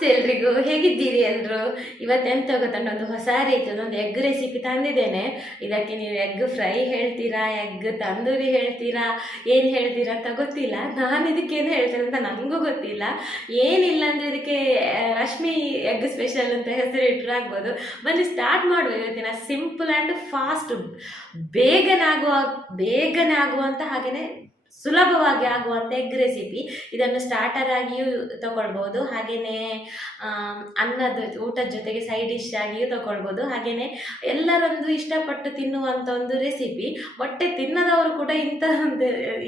ನಮಸ್ತೆ ಎಲ್ರಿಗೂ, ಹೇಗಿದ್ದೀರಿ ಎಲ್ರು? ಇವತ್ತೆಂತ ಗೊತ್ತಂಡ ಒಂದು ಹೊಸ ರೀತಿ ಒಂದು ಎಗ್ ರೆಸಿಪಿ ತಂದಿದ್ದೇನೆ. ಇದಕ್ಕೆ ನೀವು ಎಗ್ ಫ್ರೈ ಹೇಳ್ತೀರಾ, ಎಗ್ ತಂದೂರಿ ಹೇಳ್ತೀರಾ, ಏನು ಹೇಳ್ತೀರಾ ಅಂತ ಗೊತ್ತಿಲ್ಲ. ನಾನು ಇದಕ್ಕೇನು ಹೇಳ್ತೇನೆ ಅಂತ ನನಗೂ ಗೊತ್ತಿಲ್ಲ. ಏನಿಲ್ಲ ಅಂದರೆ ಇದಕ್ಕೆ ರಶ್ಮಿ ಎಗ್ ಸ್ಪೆಷಲ್ ಅಂತ ಹೆಸರು ಇಟ್ಟರು ಆಗ್ಬೋದು. ಬನ್ನಿ ಸ್ಟಾರ್ಟ್ ಮಾಡುವ ಇವತ್ತಿನ ಸಿಂಪಲ್ ಆ್ಯಂಡ್ ಫಾಸ್ಟ್, ಬೇಗನೆ ಆಗುವಂಥ ಹಾಗೆಯೇ ಸುಲಭವಾಗಿ ಆಗುವಂಥ ಎಗ್ ರೆಸಿಪಿ. ಇದನ್ನು ಸ್ಟಾರ್ಟರ್ ಆಗಿಯೂ ತಗೊಳ್ಬೋದು, ಹಾಗೆಯೇ ಅನ್ನದ ಊಟದ ಜೊತೆಗೆ ಸೈಡ್ ಡಿಶ್ ಆಗಿಯೂ ತಗೊಳ್ಬೋದು. ಹಾಗೆಯೇ ಎಲ್ಲರೊಂದು ಇಷ್ಟಪಟ್ಟು ತಿನ್ನುವಂಥ ಒಂದು ರೆಸಿಪಿ. ಮೊಟ್ಟೆ ತಿನ್ನದವರು ಕೂಡ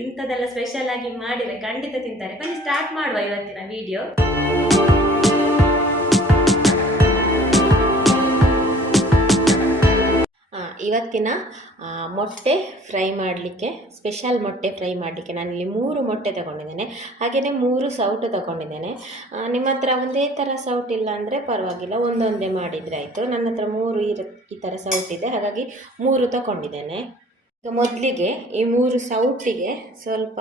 ಇಂಥದ್ದೆಲ್ಲ ಸ್ಪೆಷಲ್ ಆಗಿ ಮಾಡಿದರೆ ಖಂಡಿತ ತಿಂತಾರೆ. ಬನ್ನಿ ಸ್ಟಾರ್ಟ್ ಮಾಡುವ ಇವತ್ತಿನ ವಿಡಿಯೋ. ಇವತ್ತಿನ ಮೊಟ್ಟೆ ಫ್ರೈ ಮಾಡಲಿಕ್ಕೆ, ಸ್ಪೆಷಲ್ ಮೊಟ್ಟೆ ಫ್ರೈ ಮಾಡಲಿಕ್ಕೆ ನಾನಿಲ್ಲಿ 3 ಮೊಟ್ಟೆ ತಗೊಂಡಿದ್ದೇನೆ. ಹಾಗೆಯೇ 3 ಸೌಟು ತಗೊಂಡಿದ್ದೇನೆ. ನಿಮ್ಮ ಹತ್ರ ಒಂದೇ ಥರ ಸೌಟ್ ಇಲ್ಲ ಅಂದರೆ ಪರವಾಗಿಲ್ಲ, ಒಂದೊಂದೇ ಮಾಡಿದರೆ ಆಯಿತು. ನನ್ನ ಹತ್ರ 3 ಈ ಥರ ಸೌಟಿದೆ, ಹಾಗಾಗಿ 3 ತಗೊಂಡಿದ್ದೇನೆ. ಈಗ ಮೊದಲಿಗೆ ಈ 3 ಸೌಟಿಗೆ ಸ್ವಲ್ಪ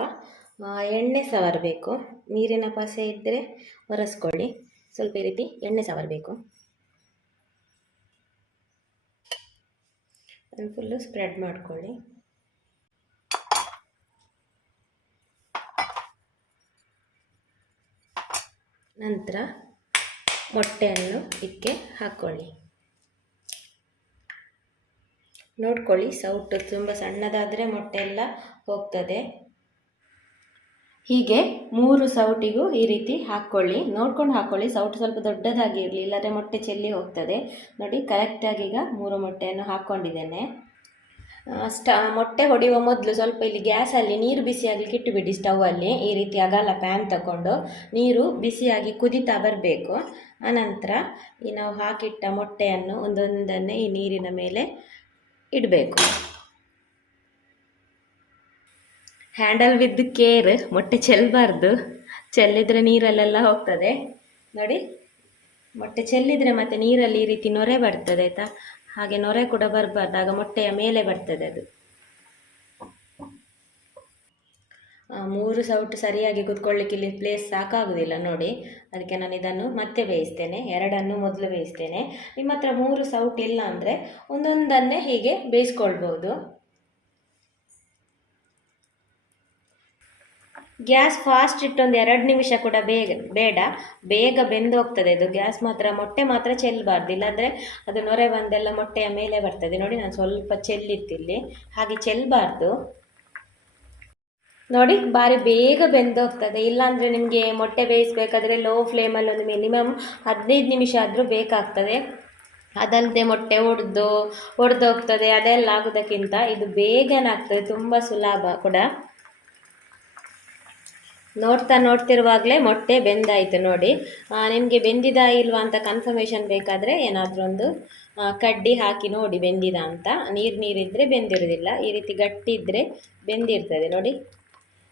ಎಣ್ಣೆ ಸವರಬೇಕು. ನೀರಿನ ಪಸೆ ಇದ್ದರೆ ಒರೆಸ್ಕೊಳ್ಳಿ. ಸ್ವಲ್ಪ ಈ ರೀತಿ ಎಣ್ಣೆ ಸವರಬೇಕು. ಫುಲ್ಲು ಸ್ಪ್ರೆಡ್ ಮಾಡ್ಕೊಳ್ಳಿ. ನಂತರ ಮೊಟ್ಟೆಯನ್ನು ಇದಕ್ಕೆ ಹಾಕ್ಕೊಳ್ಳಿ. ನೋಡ್ಕೊಳ್ಳಿ, ಸೌಟು ತುಂಬ ಸಣ್ಣದಾದರೆ ಮೊಟ್ಟೆ ಎಲ್ಲ ಹೋಗ್ತದೆ. ಹೀಗೆ 3 ಸೌಟಿಗೂ ಈ ರೀತಿ ಹಾಕ್ಕೊಳ್ಳಿ, ನೋಡ್ಕೊಂಡು ಹಾಕ್ಕೊಳ್ಳಿ. ಸೌಟು ಸ್ವಲ್ಪ ದೊಡ್ಡದಾಗಿ ಇರಲಿ, ಇಲ್ಲದ್ರೆ ಮೊಟ್ಟೆ ಚೆಲ್ಲಿ ಹೋಗ್ತದೆ. ನೋಡಿ, ಕರೆಕ್ಟಾಗಿ ಈಗ 3 ಮೊಟ್ಟೆಯನ್ನು ಹಾಕ್ಕೊಂಡಿದ್ದೇನೆ. ಮೊಟ್ಟೆ ಹೊಡೆಯುವ ಮೊದಲು ಸ್ವಲ್ಪ ಇಲ್ಲಿ ಗ್ಯಾಸಲ್ಲಿ ನೀರು ಬಿಸಿಯಾಗಲಿಕ್ಕೆ ಇಟ್ಟುಬಿಡಿ. ಸ್ಟೌವಲ್ಲಿ ಈ ರೀತಿ ಅಗಲ ಪ್ಯಾನ್ ತಗೊಂಡು ನೀರು ಬಿಸಿಯಾಗಿ ಕುದೀತಾ ಬರಬೇಕು. ಆನಂತರ ಈ ನಾವು ಹಾಕಿಟ್ಟ ಮೊಟ್ಟೆಯನ್ನು ಒಂದೊಂದನ್ನೇ ಈ ನೀರಿನ ಮೇಲೆ ಇಡಬೇಕು. ಹ್ಯಾಂಡಲ್ ವಿತ್ ಕೇರ್, ಮೊಟ್ಟೆ ಚೆಲ್ಲಬಾರ್ದು, ಚೆಲ್ಲಿದರೆ ನೀರಲ್ಲೆಲ್ಲ ಹೋಗ್ತದೆ. ನೋಡಿ, ಮೊಟ್ಟೆ ಚೆಲ್ಲಿದರೆ ಮತ್ತು ನೀರಲ್ಲಿ ಈ ರೀತಿ ನೊರೆ ಬರ್ತದೆ ಆಯಿತಾ. ಹಾಗೆ ನೊರೆ ಕೂಡ ಬರಬಾರ್ದು, ಆಗ ಮೊಟ್ಟೆಯ ಮೇಲೆ ಬರ್ತದೆ ಅದು. 3 ಸೌಟು ಸರಿಯಾಗಿ ಕುತ್ಕೊಳ್ಳಿಕ್ಕೆ ಇಲ್ಲಿ ಪ್ಲೇಸ್ ಸಾಕಾಗುವುದಿಲ್ಲ ನೋಡಿ, ಅದಕ್ಕೆ ನಾನು ಇದನ್ನು ಮತ್ತೆ ಬೇಯಿಸ್ತೇನೆ. 2 ಮೊದಲು ಬೇಯಿಸ್ತೇನೆ. ನಿಮ್ಮ ಹತ್ರ 3 ಸೌಟ್ ಇಲ್ಲ ಅಂದರೆ ಒಂದೊಂದನ್ನೇ ಹೀಗೆ ಬೇಯಿಸ್ಕೊಳ್ಬೋದು. ಗ್ಯಾಸ್ ಫಾಸ್ಟ್ ಇಟ್ಟೊಂದು 2 ನಿಮಿಷ ಕೂಡ ಬೇಗ ಬೆಂದು ಹೋಗ್ತದೆ ಇದು. ಗ್ಯಾಸ್ ಮಾತ್ರ, ಮೊಟ್ಟೆ ಮಾತ್ರ ಚೆಲ್ಲಬಾರ್ದು, ಇಲ್ಲಾಂದರೆ ಅದು ನೊರೆ ಬಂದೆಲ್ಲ ಮೊಟ್ಟೆಯ ಮೇಲೆ ಬರ್ತದೆ. ನೋಡಿ, ನಾನು ಸ್ವಲ್ಪ ಚೆಲ್ಲಿತ್ತಿಲ್ಲಿ, ಹಾಗೆ ಚೆಲ್ಲಬಾರ್ದು. ನೋಡಿ, ಭಾರಿ ಬೇಗ ಬೆಂದು ಹೋಗ್ತದೆ. ಇಲ್ಲಾಂದರೆ ನಿಮಗೆ ಮೊಟ್ಟೆ ಬೇಯಿಸ್ಬೇಕಾದ್ರೆ ಲೋ ಫ್ಲೇಮಲ್ಲಿ ಒಂದು ಮಿನಿಮಮ್ 15 ನಿಮಿಷ ಆದರೂ ಬೇಕಾಗ್ತದೆ. ಅದಲ್ಲದೆ ಮೊಟ್ಟೆ ಒಡೆದೋಗ್ತದೆ, ಅದೆಲ್ಲ ಆಗೋದಕ್ಕಿಂತ ಇದು ಬೇಗನೆ ಆಗ್ತದೆ, ತುಂಬ ಸುಲಭ ಕೂಡ. ನೋಡ್ತಿರುವಾಗಲೇ ಮೊಟ್ಟೆ ಬೆಂದಾಯಿತು ನೋಡಿ. ನಿಮಗೆ ಬೆಂದಿದ ಇಲ್ವಾ ಅಂತ ಕನ್ಫರ್ಮೇಷನ್ ಬೇಕಾದರೆ ಏನಾದರೂ ಒಂದು ಕಡ್ಡಿ ಹಾಕಿ ನೋಡಿ ಬೆಂದಿದ ಅಂತ. ನೀರಿದ್ದರೆ ಬೆಂದಿರೋದಿಲ್ಲ, ಈ ರೀತಿ ಗಟ್ಟಿ ಇದ್ದರೆ ಬೆಂದಿರ್ತದೆ ನೋಡಿ.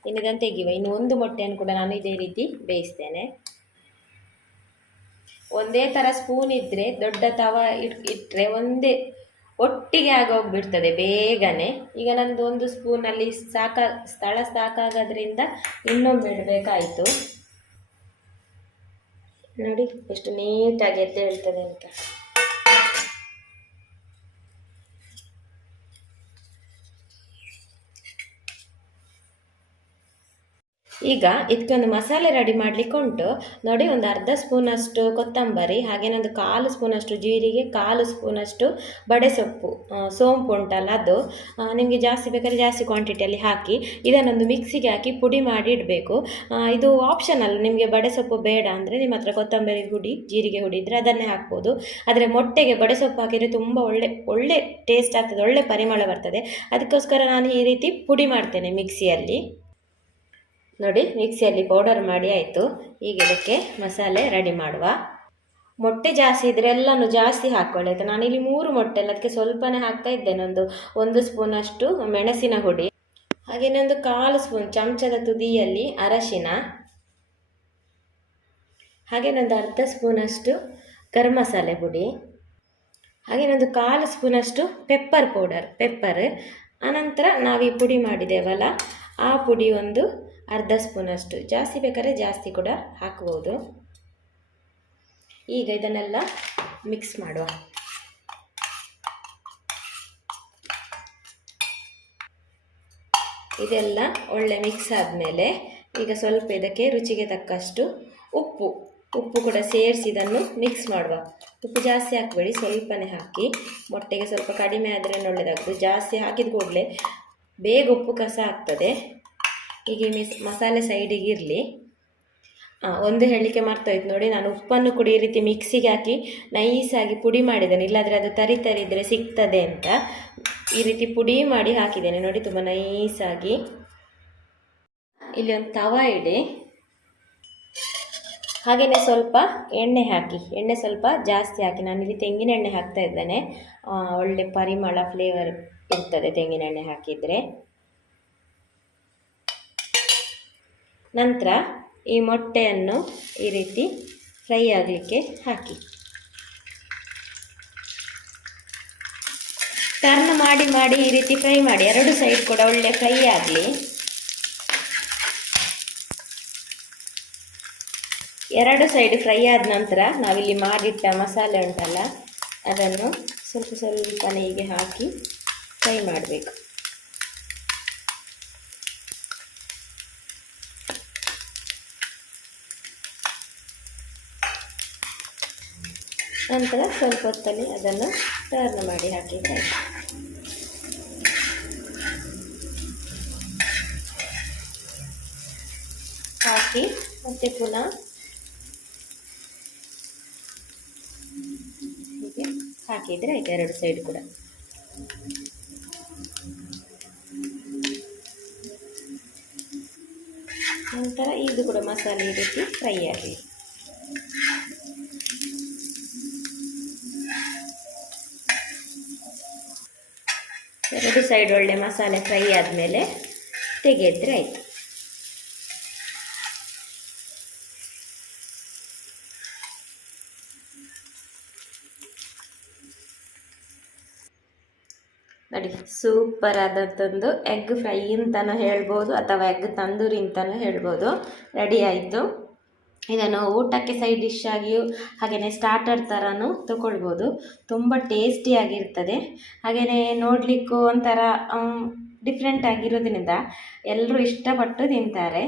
ಇನ್ನು ಇದನ್ನು ತೆಗಿವ. ಇನ್ನು 1 ಮೊಟ್ಟೆಯನ್ನು ಕೂಡ ನಾನು ಇದೇ ರೀತಿ ಬೇಯಿಸ್ತೇನೆ. ಒಂದೇ ಥರ ಸ್ಪೂನ್ ಇದ್ದರೆ, ದೊಡ್ಡ ತವ ಇಟ್ಟರೆ ಒಟ್ಟಿಗೆ ಆಗೋಗ್ಬಿಡ್ತದೆ ಬೇಗನೆ. ಈಗ ನಂದು 1 ಸ್ಪೂನಲ್ಲಿ ಸ್ಥಳ ಸಾಕಾಗೋದ್ರಿಂದ ಇನ್ನೊಮ್ಮೆ ಇಡಬೇಕಾಯಿತು. ನೋಡಿ ಎಷ್ಟು ನೀಟಾಗಿ ಎದ್ದೇಳ್ತದೆ ಅಂತ. ಈಗ ಇದಕ್ಕೊಂದು ಮಸಾಲೆ ರೆಡಿ ಮಾಡಲಿಕ್ಕೆ ಉಂಟು ನೋಡಿ. ಒಂದು ಅರ್ಧ ಸ್ಪೂನಷ್ಟು ಕೊತ್ತಂಬರಿ, ಹಾಗೇನೆ ಒಂದು 1/4 ಸ್ಪೂನಷ್ಟು ಜೀರಿಗೆ, 1/4 ಸ್ಪೂನಷ್ಟು ಬಡೆಸೊಪ್ಪು, ಸೋಂಪು ಉಂಟಲ್ಲ ಅದು. ನಿಮಗೆ ಜಾಸ್ತಿ ಬೇಕಾದ್ರೆ ಜಾಸ್ತಿ ಕ್ವಾಂಟಿಟಿಯಲ್ಲಿ ಹಾಕಿ ಇದನ್ನೊಂದು ಮಿಕ್ಸಿಗೆ ಹಾಕಿ ಪುಡಿ ಮಾಡಿ ಇಡಬೇಕು. ಇದು ಆಪ್ಷನಲ್, ನಿಮಗೆ ಬಡೆಸೊಪ್ಪು ಬೇಡ ಅಂದರೆ ನಿಮ್ಮ ಹತ್ರ ಕೊತ್ತಂಬರಿ ಹುಡಿ, ಜೀರಿಗೆ ಹುಡಿ ಇದ್ದರೆ ಅದನ್ನೇ ಹಾಕ್ಬೋದು. ಆದರೆ ಮೊಟ್ಟೆಗೆ ಬಡೆಸೊಪ್ಪು ಹಾಕಿದರೆ ತುಂಬ ಒಳ್ಳೆ ಟೇಸ್ಟ್ ಆಗ್ತದೆ, ಒಳ್ಳೆ ಪರಿಮಳ ಬರ್ತದೆ. ಅದಕ್ಕೋಸ್ಕರ ನಾನು ಈ ರೀತಿ ಪುಡಿ ಮಾಡ್ತೇನೆ ಮಿಕ್ಸಿಯಲ್ಲಿ. ನೋಡಿ, ಮಿಕ್ಸಿಯಲ್ಲಿ ಪೌಡರ್ ಮಾಡಿ ಆಯಿತು. ಈಗ ಇದಕ್ಕೆ ಮಸಾಲೆ ರೆಡಿ ಮಾಡುವ. ಮೊಟ್ಟೆ ಜಾಸ್ತಿ ಇದ್ದರೆ ಎಲ್ಲನೂ ಜಾಸ್ತಿ ಹಾಕ್ಕೊಳ್ಳಿ ಆಯಿತು. ನಾನಿಲ್ಲಿ 3 ಮೊಟ್ಟೆ ಅಲ್ಲ, ಅದಕ್ಕೆ ಸ್ವಲ್ಪನೇ ಹಾಕ್ತಾ ಇದ್ದೇನೆ. ಒಂದು ಸ್ಪೂನಷ್ಟು ಮೆಣಸಿನ ಹುಡಿ, ಹಾಗೆಯೇ ಒಂದು 1/4 ಸ್ಪೂನ್ ಚಮಚದ ತುದಿಯಲ್ಲಿ ಅರಶಿನ, ಹಾಗೆಯೇ ಒಂದು ಅರ್ಧ ಸ್ಪೂನಷ್ಟು ಗರಂ ಮಸಾಲೆ ಪುಡಿ, ಹಾಗೆಯೇ ಒಂದು 1/4 ಸ್ಪೂನಷ್ಟು ಪೆಪ್ಪರ್. ಆನಂತರ ನಾವು ಈ ಪುಡಿ ಮಾಡಿದ್ದೇವಲ್ಲ ಆ ಪುಡಿ ಅರ್ಧ ಸ್ಪೂನಷ್ಟು, ಜಾಸ್ತಿ ಬೇಕಾದ್ರೆ ಜಾಸ್ತಿ ಕೂಡ ಹಾಕ್ಬೋದು. ಈಗ ಇದನ್ನೆಲ್ಲ ಮಿಕ್ಸ್ ಮಾಡುವ. ಇದೆಲ್ಲ ಒಳ್ಳೆ ಮಿಕ್ಸ್ ಆದಮೇಲೆ ಈಗ ಸ್ವಲ್ಪ ಇದಕ್ಕೆ ರುಚಿಗೆ ತಕ್ಕಷ್ಟು ಉಪ್ಪು ಕೂಡ ಸೇರಿಸಿ ಇದನ್ನು ಮಿಕ್ಸ್ ಮಾಡುವ. ಉಪ್ಪು ಜಾಸ್ತಿ ಹಾಕಬೇಡಿ, ಸ್ವಲ್ಪನೇ ಹಾಕಿ. ಮೊಟ್ಟೆಗೆ ಸ್ವಲ್ಪ ಕಡಿಮೆ ಆದರೆ ಒಳ್ಳೆಯದಾಗ್ತದೆ. ಜಾಸ್ತಿ ಹಾಕಿದ ಕೂಡಲೇ ಬೇಗ ಉಪ್ಪು ಕಸ ಆಗ್ತದೆ. ಈಗ ಮಸಾಲೆ ಸೈಡಿಗೆ ಇರಲಿ. ಒಂದು ಹೇಳಲಿಕ್ಕೆ ಮರ್ತೋಯ್ತು ನೋಡಿ, ನಾನು ಉಪ್ಪನ್ನು ಕೂಡ ಈ ರೀತಿ ಮಿಕ್ಸಿಗೆ ಹಾಕಿ ನೈಸಾಗಿ ಪುಡಿ ಮಾಡಿದ್ದೇನೆ, ಇಲ್ಲಾಂದರೆ ಅದು ತರಿ ಇದ್ದರೆ ಸಿಗ್ತದೆ ಅಂತ ಈ ರೀತಿ ಪುಡಿ ಮಾಡಿ ಹಾಕಿದ್ದೇನೆ ನೋಡಿ, ತುಂಬ ನೈಸಾಗಿ. ಇಲ್ಲಿ ಒಂದು ತವಾ ಇಡಿ, ಹಾಗೆಯೇ ಸ್ವಲ್ಪ ಎಣ್ಣೆ ಹಾಕಿ, ಎಣ್ಣೆ ಸ್ವಲ್ಪ ಜಾಸ್ತಿ ಹಾಕಿ. ನಾನಿಲ್ಲಿ ತೆಂಗಿನ ಎಣ್ಣೆ ಹಾಕ್ತಾ ಇದ್ದೇನೆ, ಒಳ್ಳೆ ಪರಿಮಳ ಫ್ಲೇವರ್ ಇರ್ತದೆ ತೆಂಗಿನ ಎಣ್ಣೆ ಹಾಕಿದರೆ. ನಂತರ ಈ ಮೊಟ್ಟೆಯನ್ನು ಈ ರೀತಿ ಫ್ರೈ ಆಗಲಿಕ್ಕೆ ಹಾಕಿ. ಟರ್ನ್ ಮಾಡಿ ಈ ರೀತಿ ಫ್ರೈ ಮಾಡಿ, ಎರಡು ಸೈಡ್ ಕೂಡ ಒಳ್ಳೆ ಫ್ರೈ ಆಗಲಿ. ಎರಡು ಸೈಡ್ ಫ್ರೈ ಆದ ನಂತರ ನಾವಿಲ್ಲಿ ಮಾಡಿಟ್ಟ ಮಸಾಲೆ ಉಂಟಲ್ಲ, ಅದನ್ನು ಸ್ವಲ್ಪ ಹೀಗೆ ಹಾಕಿ ಫ್ರೈ ಮಾಡಬೇಕು. ನಂತರ ಸ್ವಲ್ಪ ಹೊತ್ತಲ್ಲಿ ಅದನ್ನು ಟರ್ನ್ ಮಾಡಿ ಹಾಕಿದ್ರೆ ಹಾಕಿ ಮತ್ತೆ ಪುನಃ ಹಾಕಿದರೆ ಆಯ್ತು ಎರಡು ಸೈಡ್ ಕೂಡ. ನಂತರ ಇದು ಕೂಡ ಮಸಾಲೆ ಈ ರೀತಿ ಫ್ರೈ ಆಗಲಿ. ಎರಡು ಸೈಡ್ ಒಳ್ಳೆ ಮಸಾಲೆ ಫ್ರೈ ಆದಮೇಲೆ ತೆಗೆದ್ರೆ ಆಯಿತು. ನೋಡಿ, ಸೂಪರ್ ಆದಂಥದ್ದು ಎಗ್ ಫ್ರೈ ಅಂತಲೂ ಹೇಳ್ಬೋದು ಅಥವಾ ಎಗ್ ತಂದೂರಿ ಅಂತಲೂ ಹೇಳ್ಬೋದು. ರೆಡಿ ಆಯಿತು. ಇದನ್ನು ಊಟಕ್ಕೆ ಸೈಡ್ ಡಿಶ್ ಆಗಿಯೂ ಹಾಗೆಯೇ ಸ್ಟಾರ್ಟರ್ ಥರನೂ ತಗೊಳ್ಬೋದು. ತುಂಬ ಟೇಸ್ಟಿಯಾಗಿರ್ತದೆ. ಹಾಗೆಯೇ ನೋಡಲಿಕ್ಕೂ ಒಂಥರ ಡಿಫ್ರೆಂಟ್ ಆಗಿರೋದ್ರಿಂದ ಎಲ್ಲರೂ ಇಷ್ಟಪಟ್ಟು ತಿಂತಾರೆ.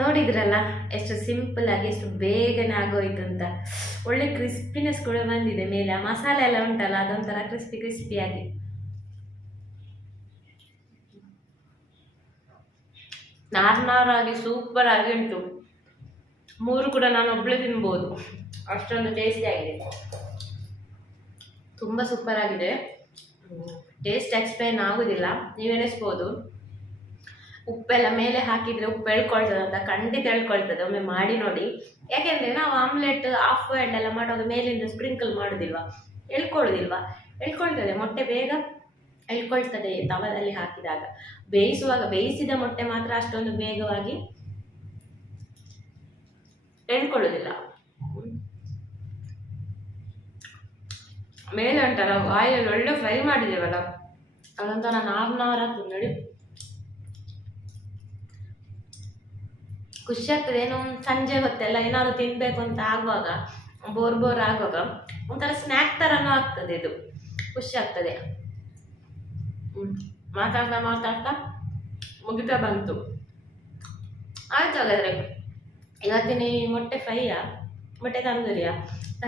ನೋಡಿದ್ರಲ್ಲ ಎಷ್ಟು ಸಿಂಪಲ್ ಆಗಿ ಎಷ್ಟು ಬೇಗನೆ ಆಗೋಯ್ತು ಅಂತ. ಒಳ್ಳೆ ಕ್ರಿಸ್ಪಿನೆಸ್ ಕೂಡ ಬಂದಿದೆ ಮೇಲೆ, ಆ ಮಸಾಲೆ ಎಲ್ಲ ಉಂಟಲ್ಲ ಅದೊಂಥರ ಕ್ರಿಸ್ಪಿಯಾಗಿ. ನಾರ್ನಾರಾಗಿ ಸೂಪರ್ ಆಗಿ ಉಂಟು. 3 ಕೂಡ ನಾನು ಒಬ್ಬಳೇ ತಿನ್ಬೋದು, ಅಷ್ಟೊಂದು ಟೇಸ್ಟಿ ಆಗಿದೆ. ತುಂಬ ಸೂಪರ್ ಆಗಿದೆ. ಟೇಸ್ಟ್ ಎಕ್ಸ್ಪ್ಲೈನ್ ಆಗೋದಿಲ್ಲ, ನೀವೆನಿಸ್ಬೋದು ಉಪ್ಪೆಲ್ಲ ಮೇಲೆ ಹಾಕಿದರೆ ಉಪ್ಪು ಎಳ್ಕೊಳ್ತದೆ ಅಂತ. ಖಂಡಿತ ಎಳ್ಕೊಳ್ತದೆ, ಒಮ್ಮೆ ಮಾಡಿ ನೋಡಿ. ಯಾಕೆಂದರೆ ನಾವು ಆಮ್ಲೆಟ್ ಹಾಫ್ ಬಾಯ್ಲ್ಡ್ ಎಲ್ಲ ಮಾಡುವಾಗ ಮೇಲಿಂದ ಸ್ಪ್ರಿಂಕಲ್ ಮಾಡೋದಿಲ್ವಾ, ಎಳ್ಕೊಳ್ತದೆ. ಮೊಟ್ಟೆ ಬೇಗ ಎಳ್ಕೊಳ್ತದೆ ತವದಲ್ಲಿ ಹಾಕಿದಾಗ. ಬೇಯಿಸಿದ ಮೊಟ್ಟೆ ಮಾತ್ರ ಅಷ್ಟೊಂದು ಬೇಗವಾಗಿ ಎಳ್ಕೊಳ್ಳೋದಿಲ್ಲ. ಮೇಲೆ ಉಂಟಲ್ಲ ಆಯಿಲ್ ಒಳ್ಳೆ ಫ್ರೈ ಮಾಡಿದ್ದೇವಲ್ಲ, ಅದೊಂಥರ ನಾರ್ ಆಗ್ತದೆ ನೋಡಿ, ಖುಷಿ ಆಗ್ತದೆ. ಏನೋ ಸಂಜೆ ಹೊತ್ತೆಲ್ಲ ಏನಾದ್ರು ತಿನ್ಬೇಕು ಅಂತ ಆಗುವಾಗ, ಬೋರ್ ಆಗುವಾಗ ಒಂಥರ ಸ್ನ್ಯಾಕ್ ಥರನೂ ಆಗ್ತದೆ. ಇದು ಖುಷಿ ಆಗ್ತದೆ. ಮಾತಾಡ್ತಾ ಮುಗಿತಾ ಬಂತು. ಆಯ್ತು, ಹಾಗಾದರೆ ಇವತ್ತಿನ ಈ ಮೊಟ್ಟೆ ಫ್ರೈಯಾ ಮೊಟ್ಟೆ ತಂದೂರಿಯಾ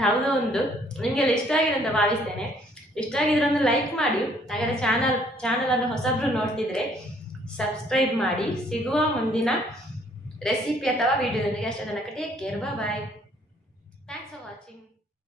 ಯಾವುದೋ ಒಂದು ನಿಮಗೆಲ್ಲ ಇಷ್ಟ ಆಗಿದೆ ಅಂತ ಭಾವಿಸ್ತೇನೆ. ಇಷ್ಟ ಆಗಿದ್ರೆ ಒಂದು ಲೈಕ್ ಮಾಡಿ. ಹಾಗಾದರೆ ಚಾನಲನ್ನು ಹೊಸಬ್ರು ನೋಡ್ತಿದ್ರೆ ಸಬ್ಸ್ಕ್ರೈಬ್ ಮಾಡಿ. ಸಿಗುವ ಮುಂದಿನ ರೆಸಿಪಿ ಅಥವಾ ವಿಡಿಯೋದೊಂದಿಗೆ. ಅಷ್ಟೇ ತನಕ take care, bye. Thanks for watching.